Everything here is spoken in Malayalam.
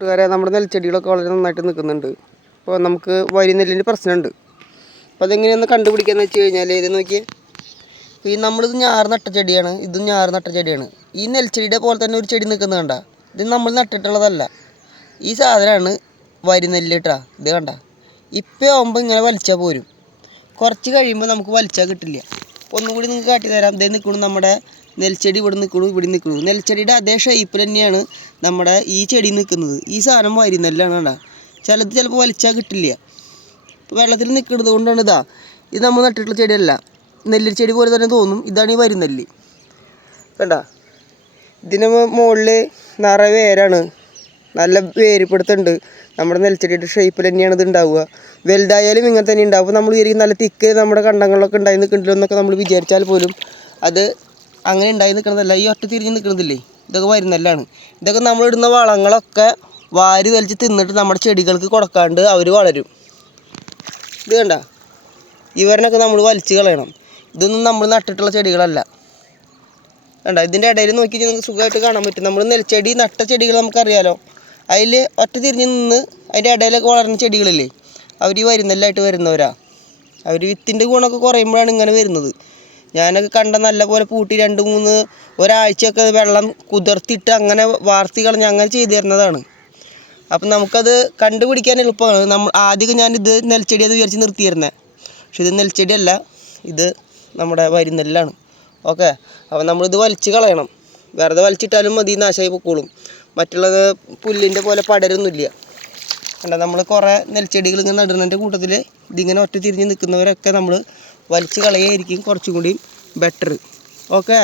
കൂട്ടുകാരെ നമ്മുടെ നെൽച്ചെടികളൊക്കെ വളരെ നന്നായിട്ട് നിൽക്കുന്നുണ്ട്. അപ്പോൾ നമുക്ക് വരി നെല്ലിന്റെ പ്രശ്നമുണ്ട്. അപ്പോൾ അതെങ്ങനെയൊന്ന് കണ്ടുപിടിക്കാന്ന് വെച്ച് കഴിഞ്ഞാൽ ഇത് നോക്കിയേ. ഈ നമ്മളിത് ഞാറ് നട്ട ചെടിയാണ്. ഇതും ഞാറ് നട്ട ചെടിയാണ്. ഈ നെൽച്ചെടിയുടെ പോലെ തന്നെ ഒരു ചെടി നിൽക്കുന്നത് കണ്ട? ഇത് നമ്മൾ നട്ടിട്ടുള്ളതല്ല. ഈ സാധനമാണ് വരി നെല്ല് കേട്ടാ ഇത് കണ്ട? ഇപ്പോൾ ആകുമ്പോൾ ഇങ്ങനെ വലിച്ചാൽ പോരും. കുറച്ച് കഴിയുമ്പോൾ നമുക്ക് വലിച്ചാൽ കിട്ടില്ല. അപ്പോൾ ഒന്നും കൂടി നിങ്ങൾക്ക് കാട്ടി തരാം ഇതേ നിൽക്കണു നമ്മുടെ നെൽച്ചെടി ഇവിടെ നിൽക്കണു ഇവിടെ നിൽക്കണു. നെൽച്ചെടിയുടെ അതേ ഷേപ്പിൽ തന്നെയാണ് നമ്മുടെ ഈ ചെടി നിൽക്കുന്നത്. ഈ സാധനം വരി നെല്ലാണ് കണ്ട. ചിലത് ചിലപ്പോൾ വലിച്ചാൽ കിട്ടില്ല. വെള്ളത്തിൽ നിൽക്കുന്നത് കൊണ്ടാണ് ഇതാ. ഇത് നമ്മൾ നട്ടിട്ടുള്ള ചെടിയല്ല. നെല്ലിരി ചെടി പോലെ തന്നെ തോന്നും. ഇതാണ് ഈ വരി നെല്ല്. കണ്ട? ഇതിന് മുകളിൽ നിറയെ വേരാണ്. നല്ല വേരിപ്പിടുത്തുണ്ട് നമ്മുടെ നെൽച്ചെടിയുടെ ഷേപ്പിൽ തന്നെയാണ് ഇത് ഉണ്ടാവുക. വലുതായാലും ഇങ്ങനെ തന്നെ ഉണ്ടാവും. നമ്മൾ വിചാരിക്കും നല്ല തിക്ക് നമ്മുടെ കണ്ടങ്ങളിലൊക്കെ ഉണ്ടായി നിൽക്കുന്നുണ്ടല്ലോ എന്നൊക്കെ നമ്മൾ വിചാരിച്ചാൽ പോലും അത് അങ്ങനെ ഉണ്ടായി നിൽക്കുന്നതല്ല. ഈ ഒറ്റ തിരിഞ്ഞ് നിൽക്കുന്നതില്ലേ? ഇതൊക്കെ വരുന്നല്ലാണ്. ഇതൊക്കെ നമ്മളിടുന്ന വളങ്ങളൊക്കെ വാരി വലിച്ച് തിന്നിട്ട് നമ്മുടെ ചെടികൾക്ക് കൊടുക്കാണ്ട് അവർ വളരും. ഇത് കണ്ട? ഇവരിനൊക്കെ നമ്മൾ വലിച്ച് കളയണം. ഇതൊന്നും നമ്മൾ നട്ടിട്ടുള്ള ചെടികളല്ല. കണ്ട? ഇതിന്റെ ഇടയിൽ നോക്കി നിങ്ങൾക്ക് സുഖമായിട്ട് കാണാൻ പറ്റും. നമ്മൾ നെൽച്ചെടി നട്ട ചെടികൾ നമുക്കറിയാലോ. അതിൽ ഒറ്റ തിരിഞ്ഞ് നിന്ന് അതിന്റെ ഇടയിലൊക്കെ വളർന്ന ചെടികളില്ലേ അവർ വരുന്നെല്ലായിട്ട് വരുന്നവരാ. അവർ വിത്തിന്റെ ഗുണമൊക്കെ കുറയുമ്പോഴാണ് ഇങ്ങനെ വരുന്നത്. ഞാനൊക്കെ കണ്ട നല്ല പോലെ പൂട്ടി രണ്ട് മൂന്ന് ഒരാഴ്ചയൊക്കെ വെള്ളം കുതിർത്തിട്ട് അങ്ങനെ വാർത്തി കളഞ്ഞ് അങ്ങനെ ചെയ്തു തരുന്നതാണ്. അപ്പം നമുക്കത് കണ്ടുപിടിക്കാൻ എളുപ്പമാണ്. നമ്മൾ ആദ്യമൊക്കെ ഞാനിത് നെൽച്ചെടിയെന്ന് വിചാരിച്ച് നിർത്തിയിരുന്നത് പക്ഷെ ഇത് നെൽച്ചെടിയല്ല ഇത് നമ്മുടെ വരിനെല്ലാണ്. ഓക്കെ? അപ്പം നമ്മളിത് വലിച്ച് കളയണം. വെറുതെ വലിച്ചിട്ടാലും മതി നാശമായി പൊക്കോളും. മറ്റുള്ളത് പുല്ലിന്റെ പോലെ പടരൊന്നുമില്ല. കണ്ട? നമ്മൾ കുറേ നെൽച്ചെടികൾ ഇങ്ങനെ നടുന്നതിന്റെ കൂട്ടത്തിൽ ഇതിങ്ങനെ ഒറ്റ തിരിഞ്ഞ് നിൽക്കുന്നവരൊക്കെ നമ്മൾ വലിച്ച് കളയായിരിക്കും കുറച്ചും കൂടി ബെറ്റർ ഓക്കെ